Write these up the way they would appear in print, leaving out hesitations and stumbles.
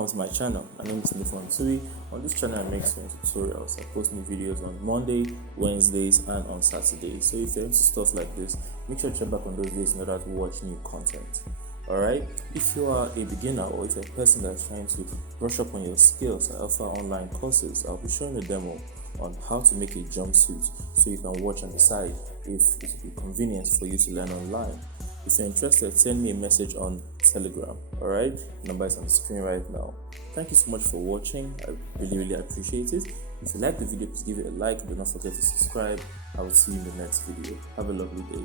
welcome to my channel. My name is Ntui. On this channel I make some tutorials. I post new videos on Monday, Wednesdays and on Saturdays. So if you're into stuff like this, make sure to check back on those days in order to watch new content. Alright, if you are a beginner or if you're a person that's trying to brush up on your skills, I offer online courses. I'll be showing a demo on how to make a jumpsuit so you can watch on the side if it will be convenient for you to learn online. If you're interested, send me a message on Telegram. Alright, the number is on the screen right now. Thank you so much for watching. I really appreciate it. If you like the video, please give it a like. Do not forget to subscribe. I will see you in the next video. Have a lovely day.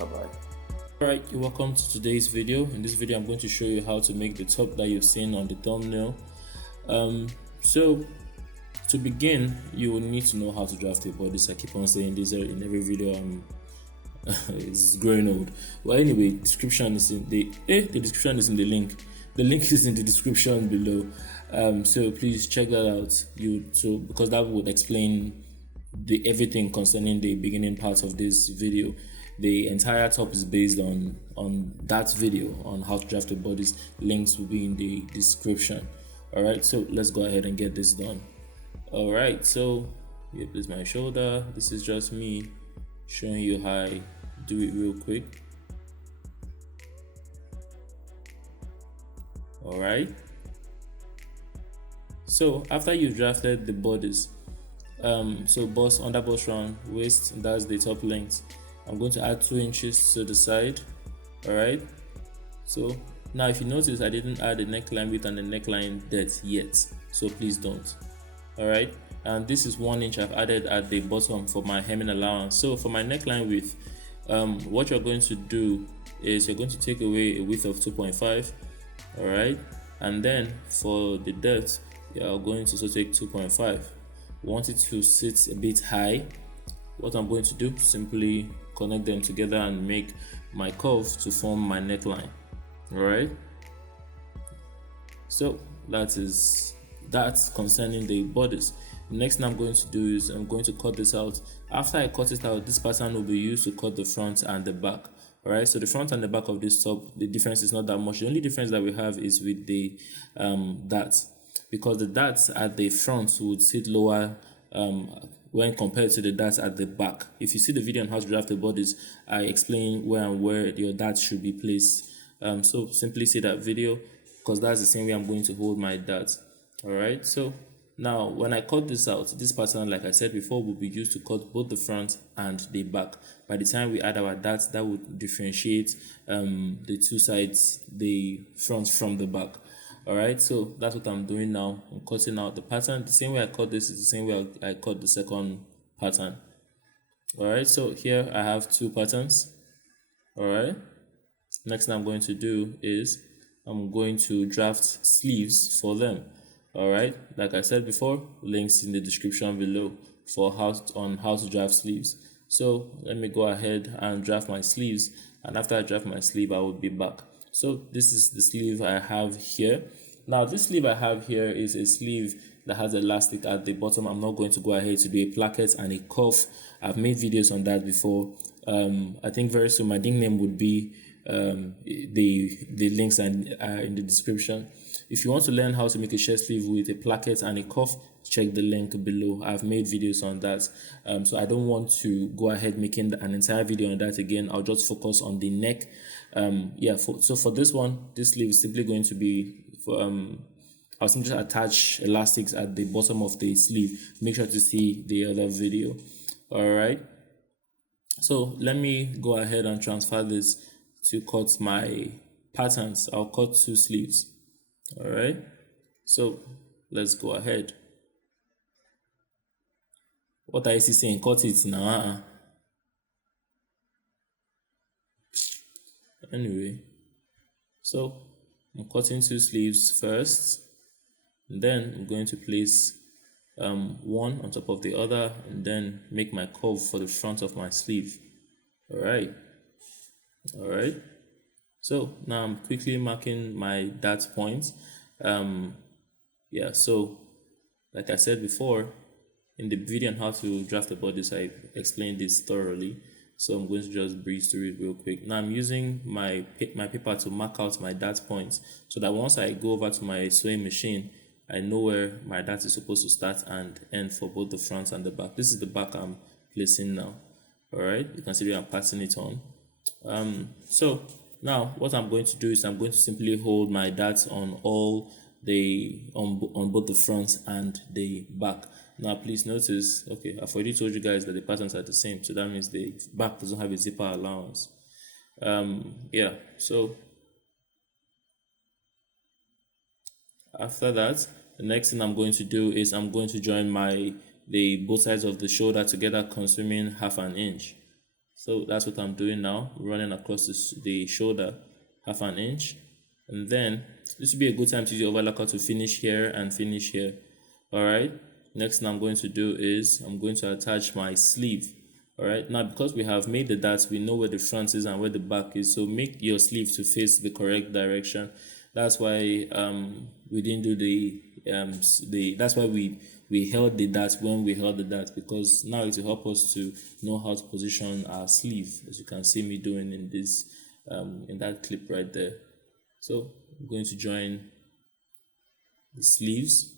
Bye bye. Alright, you're welcome to today's video. In this video, I'm going to show you how to make the top that you've seen on the thumbnail. So to begin, you will need to know how to draft a bodice. I keep on saying this in every video. It's growing old. Well, anyway, description is in the description is in the link. The link is in the description below. So please check that out. Because that would explain everything concerning the beginning part of this video. The entire top is based on that video on how to draft a bodice. Links will be in the description. All right, so let's go ahead and get this done. All right, so here is my shoulder. This is just me showing you how I do it real quick. All right, so after you've drafted the bodice, so bust, under bust round, waist, that's the top length. I'm going to add 2 inches to the side. All right, so now if you notice, I didn't add the neckline width and the neckline depth yet, so please don't. All right, and this is 1 inch I've added at the bottom for my hemming allowance. So for my neckline width, what you're going to do is you're going to take away a width of 2.5. all right, and then for the depth, you're going to also take 2.5. Want it to sit a bit high. What I'm going to do, simply connect them together and make my curve to form my neckline. All right, so that's concerning the bodice. The next thing I'm going to do is I'm going to cut this out. After I cut it out, this pattern will be used to cut the front and the back. All right, so the front and the back of this top, the difference is not that much. The only difference that we have is with the darts, because the darts at the front would sit lower when compared to the darts at the back. If you see the video on how to draft the bodice, I explain where your darts should be placed. So simply see that video, because that's the same way I'm going to hold my darts. All right, so now when I cut this out, this pattern, like I said before, will be used to cut both the front and the back. By the time we add our darts, that would differentiate the two sides, the front from the back. All right, so that's what I'm doing now. I'm cutting out the pattern. The same way I cut this is the same way I cut the second pattern. All right, so here I have 2 patterns. All right, next thing I'm going to do is I'm going to draft sleeves for them. All right, like I said before, links in the description below for how to draft sleeves. So let me go ahead and draft my sleeves, and after I draft my sleeve, I will be back. So this is the sleeve I have here. Now this sleeve I have here is a sleeve that has elastic at the bottom. I'm not going to go ahead to do a placket and a cuff. I've made videos on that before. I think very soon my nickname would be the links and in the description. If you want to learn how to make a shirt sleeve with a placket and a cuff, check the link below. I've made videos on that. So I don't want to go ahead making an entire video on that again. I'll just focus on the neck. So for this one, this sleeve is simply going to be for I'll simply attach elastics at the bottom of the sleeve. Make sure to see the other video. All right, so let me go ahead and transfer this to cut my patterns. I'll cut 2 sleeves. All right, so let's go ahead. What are you saying? Cut it now. Anyway, so I'm cutting 2 sleeves first, and then I'm going to place one on top of the other, and then make my curve for the front of my sleeve. All right, so now I'm quickly marking my dart points. So like I said before, in the video on how to draft a bodice, I explained this thoroughly. So I'm going to just breeze through it real quick. Now I'm using my paper to mark out my dart points, so that once I go over to my sewing machine, I know where my dart is supposed to start and end for both the front and the back. This is the back I'm placing now. All right, you can see where I'm passing it on. So now what I'm going to do is I'm going to simply hold my darts on on both the front and the back. Now please notice, okay, I've already told you guys that the patterns are the same, so that means the back doesn't have a zipper allowance. Yeah, so after that, the next thing I'm going to do is I'm going to join both sides of the shoulder together, consuming 1/2 inch. So that's what I'm doing now, running across the shoulder 1/2 inch. And then this would be a good time to use your overlocker to finish here and finish here. All right, next thing I'm going to do is I'm going to attach my sleeve. All right, now because we have made the darts, we know where the front is and where the back is, so make your sleeve to face the correct direction. That's why we didn't do that's why we held the dart when we held the dart, because now it will help us to know how to position our sleeve, as you can see me doing in this in that clip right there. So I'm going to join the sleeves.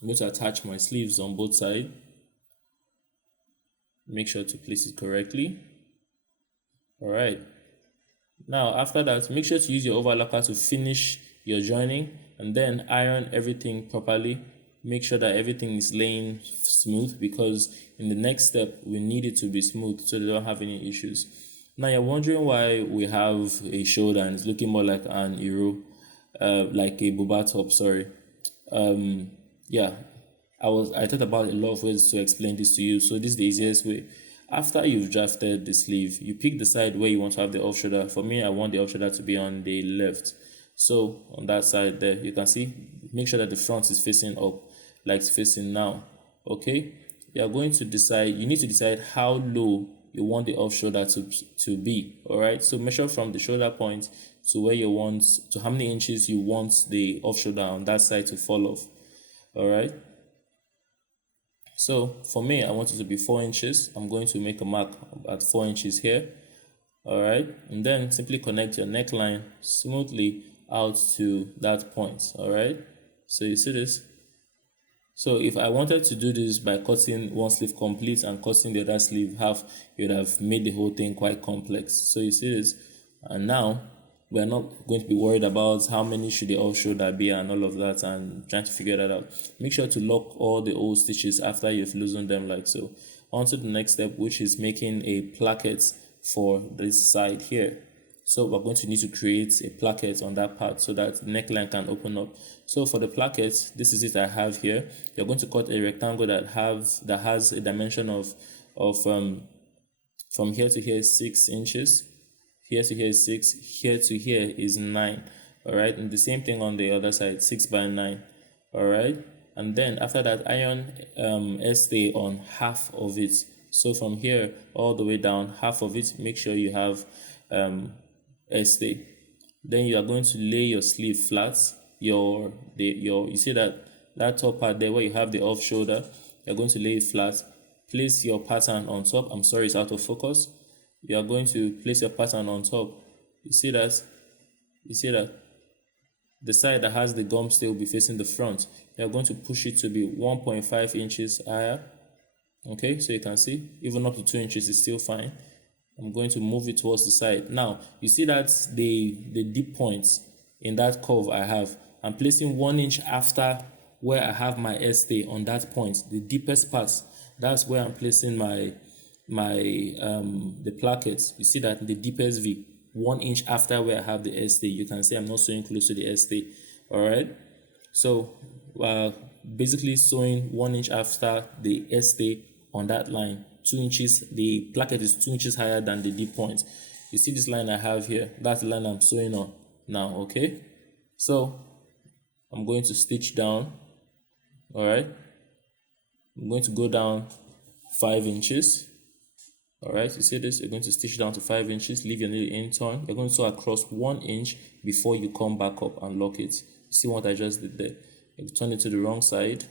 I'm going to attach my sleeves on both sides. Make sure to place it correctly. All right. Now after that, make sure to use your overlocker to finish your joining, and then iron everything properly. Make sure that everything is laying smooth, because in the next step we need it to be smooth so they don't have any issues. Now you're wondering why we have a shoulder and it's looking more like an hero, like a boba top, sorry. Yeah, I thought about a lot of ways to explain this to you, so this is the easiest way. After you've drafted the sleeve, you pick the side where you want to have the off shoulder. For me, I want the off shoulder to be on the left. So on that side there, you can see, make sure that the front is facing up like it's facing now. Okay, you need to decide how low you want the off shoulder to be. All right, so measure from the shoulder point to where you want, to how many inches you want the off shoulder on that side to fall off. All right, so for me, I want it to be 4 inches. I'm going to make a mark at 4 inches here. All right, and then simply connect your neckline smoothly out to that point. All right, so you see this. So if I wanted to do this by cutting one sleeve complete and cutting the other sleeve half, you would have made the whole thing quite complex. So you see this, and now we're not going to be worried about how many should the off shoulder be and all of that and trying to figure that out. Make sure to lock all the old stitches after you've loosened them like so. On to the next step, which is making a placket for this side here. So we're going to need to create a placket on that part so that the neckline can open up. So for the placket, this is it I have here. You're going to cut a rectangle that has a dimension of from here to here 6 inches, here to here is 6, here to here is 9. All right, and the same thing on the other side, 6 by 9. All right, and then after that, iron stay on half of it. So from here all the way down, half of it, make sure you have stay. Then you are going to lay your sleeve flat. You see that top part there where you have the off shoulder, you're going to lay it flat. Place your pattern on top. I'm sorry, it's out of focus. You are going to place your pattern on top. You see that the side that has the gum stay will be facing the front. You are going to push it to be 1.5 inches higher. Okay, so you can see even up to 2 inches is still fine. I'm going to move it towards the side. Now, you see that the deep points in that curve I have, I'm placing 1 inch after where I have my stay on that point, the deepest part. That's where I'm placing the placket. You see that the deepest V, 1 inch after where I have the stay. You can see I'm not sewing close to the stay. All right. So, basically sewing 1 inch after the stay on that line. 2 inches, the placket is 2 inches higher than the deep point. You see this line I have here, that's the line I'm sewing on now. Okay, so I'm going to stitch down. All right, I'm going to go down 5 inches. All right, you see this, you're going to stitch down to 5 inches, leave your needle in turn. You're going to sew across 1 inch before you come back up and lock it. See what I just did there? You turn it to the wrong side.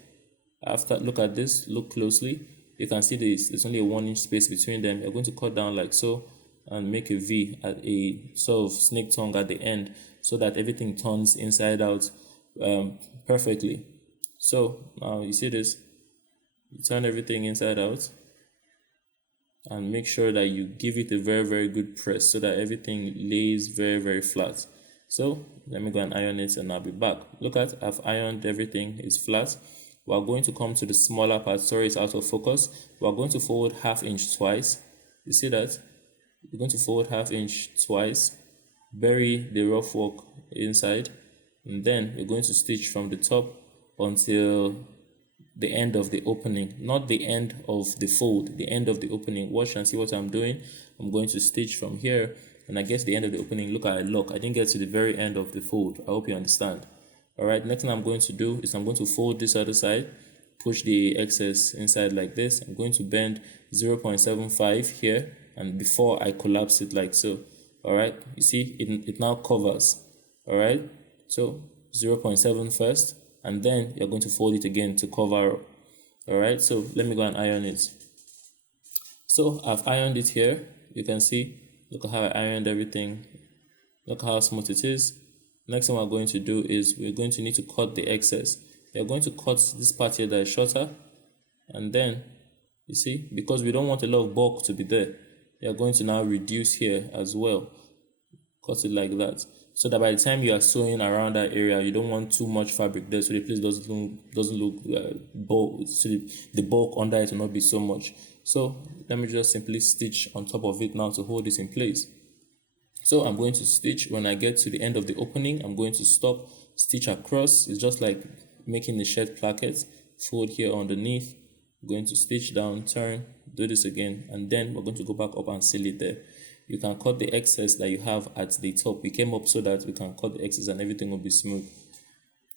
After, look at this, look closely. you can see there's only a 1 inch space between them. You're going to cut down like so and make a V at a sort of snake tongue at the end, so that everything turns inside out perfectly. So now you see this, you turn everything inside out and make sure that you give it a very good press so that everything lays very flat. So let me go and iron it and I'll be back. Look at, I've ironed everything, it's flat. We're going to come to the smaller part. Sorry, it's out of focus. We're going to forward 1/2 inch twice. You see that? We're going to forward 1/2 inch twice, bury the rough work inside, and then we're going to stitch from the top until the end of the opening, not the end of the fold, the end of the opening. Watch and see what I'm doing. I'm going to stitch from here and I get to the end of the opening. Look at I lock. I didn't get to the very end of the fold. I hope you understand. All right, next thing I'm going to do is I'm going to fold this other side, push the excess inside like this. I'm going to bend 0.75 here, and before I collapse it like so. All right, you see it now covers. All right, so 0.7 first, and then you're going to fold it again to cover up. All right, so let me go and iron it. So I've ironed it here. You can see, look at how I ironed everything. Look how smooth it is. Next thing we're going to do is we're going to need to cut the excess. We're going to cut this part here that is shorter, and then you see, because we don't want a lot of bulk to be there, you're going to now reduce here as well. Cut it like that, so that by the time you are sewing around that area, you don't want too much fabric there, so the place doesn't look bulk, so the bulk under it will not be so much. So let me just simply stitch on top of it now to hold this in place. So I'm going to stitch. When I get to the end of the opening, I'm going to stop, stitch across. It's just like making the shirt placket. Fold here underneath. I'm going to stitch down, turn, do this again, and then we're going to go back up and seal it there. You can cut the excess that you have at the top. We came up so that we can cut the excess and everything will be smooth.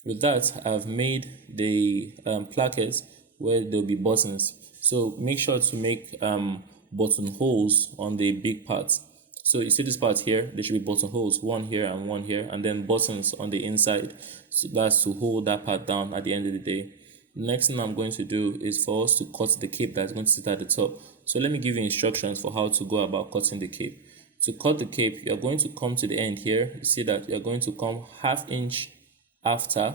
With that, I've made the placket where there'll be buttons. So make sure to make button holes on the big parts. So you see this part here, there should be button holes, one here and one here, and then buttons on the inside. So that's to hold that part down at the end of the day. The next thing I'm going to do is for us to cut the cape that's going to sit at the top. So let me give you instructions for how to go about cutting the cape. To cut the cape, you're going to come to the end here. You see that you're going to come 1/2 inch after.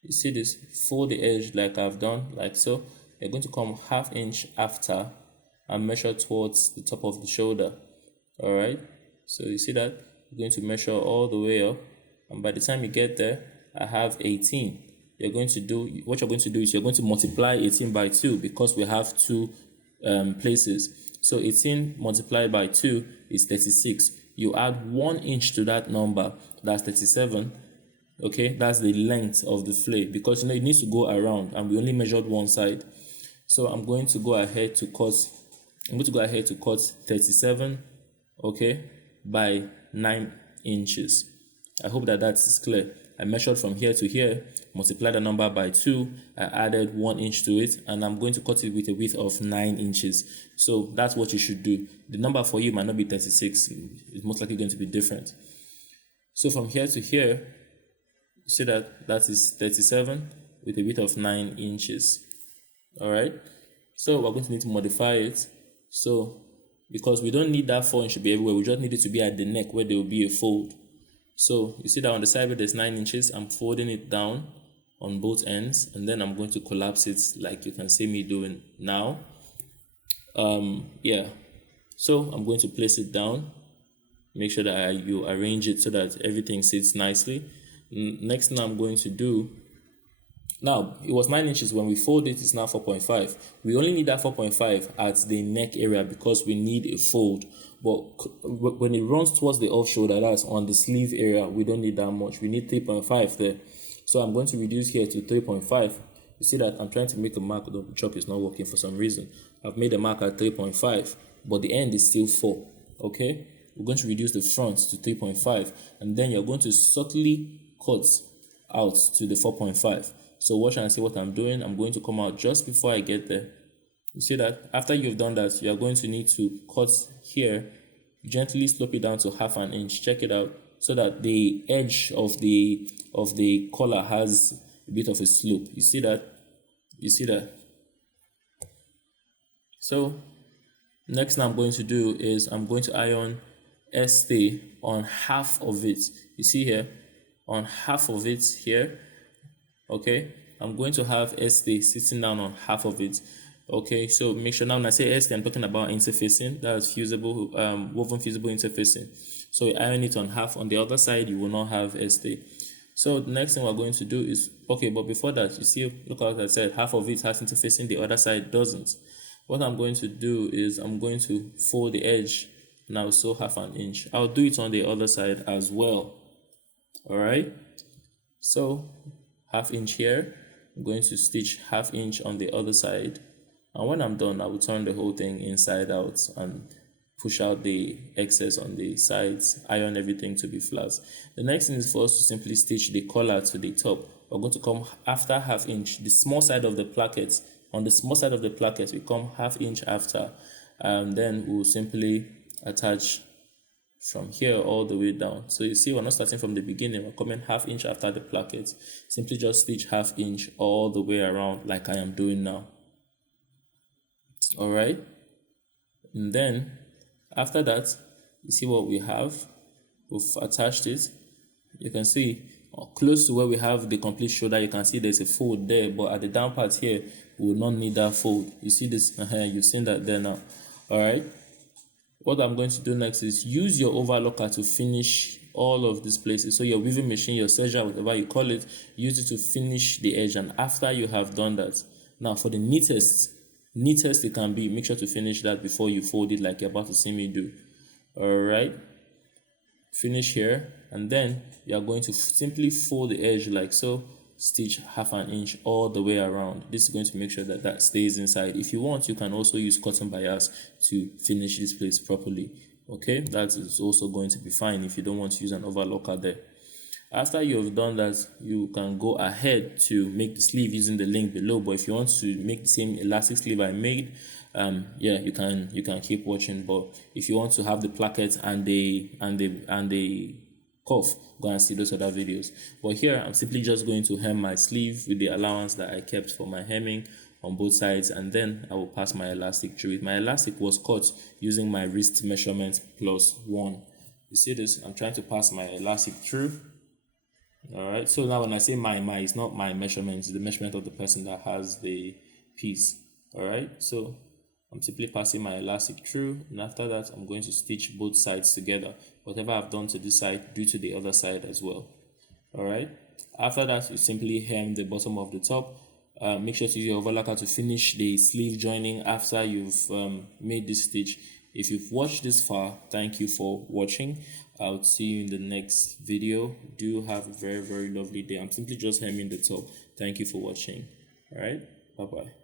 You see this, fold the edge like I've done, like so. You're going to come 1/2 inch after and measure towards the top of the shoulder. All right, so you see that you're going to measure all the way up, and by the time you get there, I have 18. You're going to do what you're going to do is you're going to multiply 18 by 2 because we have two places. So 18 multiplied by 2 is 36. You add 1 inch to that number, that's 37. Okay, that's the length of the flay, because you know it needs to go around and we only measured one side. So I'm going to go ahead to cut 37, okay, by 9 inches. I hope that is clear. I measured from here to here, multiplied the number by 2, I added 1 inch to it, and I'm going to cut it with a width of 9 inches. So that's what you should do. The number for you might not be 36, it's most likely going to be different. So from here to here, you see that is 37 with a width of 9 inches. All right, so we're going to need to modify it. So because we don't need that 4 inch to be everywhere, we just need it to be at the neck where there will be a fold. So you see that on the side where there's 9 inches, I'm folding it down on both ends, and then I'm going to collapse it like you can see me doing now. Yeah, so I'm going to place it down, make sure that you arrange it so that everything sits nicely. Next thing I'm going to do, now it was 9 inches when we fold it, it's now 4.5. We only need that 4.5 at the neck area because we need a fold. But when it runs towards the off shoulder, that's on the sleeve area, we don't need that much. We need 3.5 there. So I'm going to reduce here to 3.5. You see that I'm trying to make a mark, the chop is not working for some reason. I've made a mark at 3.5, but the end is still 4. Okay, we're going to reduce the front to 3.5, and then you're going to subtly cut out to the 4.5. So watch and see what I'm doing. I'm going to come out just before I get there. You see that after you've done that, you're going to need to cut here, gently slope it down to 1/2 inch. Check it out so that the edge of the collar has a bit of a slope. You see that? You see that? So next thing I'm going to do is I'm going to iron stay on half of it. You see here, on half of it here. Okay, I'm going to have stay sitting down on half of it. Okay, so make sure now when I say stay, I'm talking about interfacing. That's fusible, woven fusible interfacing. So you iron it on half. On the other side, you will not have stay. So the next thing we're going to do is, okay, but before that, you see, look what I said, half of it has interfacing, the other side doesn't. What I'm going to do is I'm going to fold the edge and I'll sew half an inch. I'll do it on the other side as well. All right, so half inch here, I'm going to stitch half inch on the other side, and when I'm done I will turn the whole thing inside out and push out the excess on the sides, iron everything to be flat. The next thing is for us to simply stitch the collar to the top. We're going to come after half inch, the small side of the placket. On the small side of the placket we come half inch after, and then we'll simply attach from here all the way down. So you see, we're not starting from the beginning, we're coming half inch after the placket. Simply just stitch half inch all the way around like I am doing now. All right, and then after that, you see what we have. We've attached it. You can see close to where we have the complete shoulder, you can see there's a fold there, but at the down part here we will not need that fold. You see this, you've seen that there now. All right, what I'm going to do next is use your overlocker to finish all of these places. So your weaving machine, your serger, whatever you call it, use it to finish the edge. And after you have done that, now for the neatest it can be, make sure to finish that before you fold it like you're about to see me do. All right, finish here, and then you are going to simply fold the edge like so, stitch half an inch all the way around. This is going to make sure that that stays inside. If you want, you can also use cotton bias to finish this place properly. Okay, that is also going to be fine if you don't want to use an overlocker there. After you've done that, you can go ahead to make the sleeve using the link below. But if you want to make the same elastic sleeve I made, yeah, you can keep watching. But if you want to have the placket and the cuff, go and see those other videos. But here I'm simply just going to hem my sleeve with the allowance that I kept for my hemming on both sides, and then I will pass my elastic through it. My elastic was cut using my wrist measurement +1. You see this? I'm trying to pass my elastic through. All right, so now when I say my it's not my measurement, it's the measurement of the person that has the piece. All right, so I'm simply passing my elastic through, and after that I'm going to stitch both sides together. Whatever I've done to this side, do to the other side as well. All right, after that you simply hem the bottom of the top. Make sure to use your overlocker to finish the sleeve joining after you've made this stitch. If you've watched this far, thank you for watching. I'll see you in the next video. Do have a very lovely day. I'm simply just hemming the top. Thank you for watching. All right, bye bye.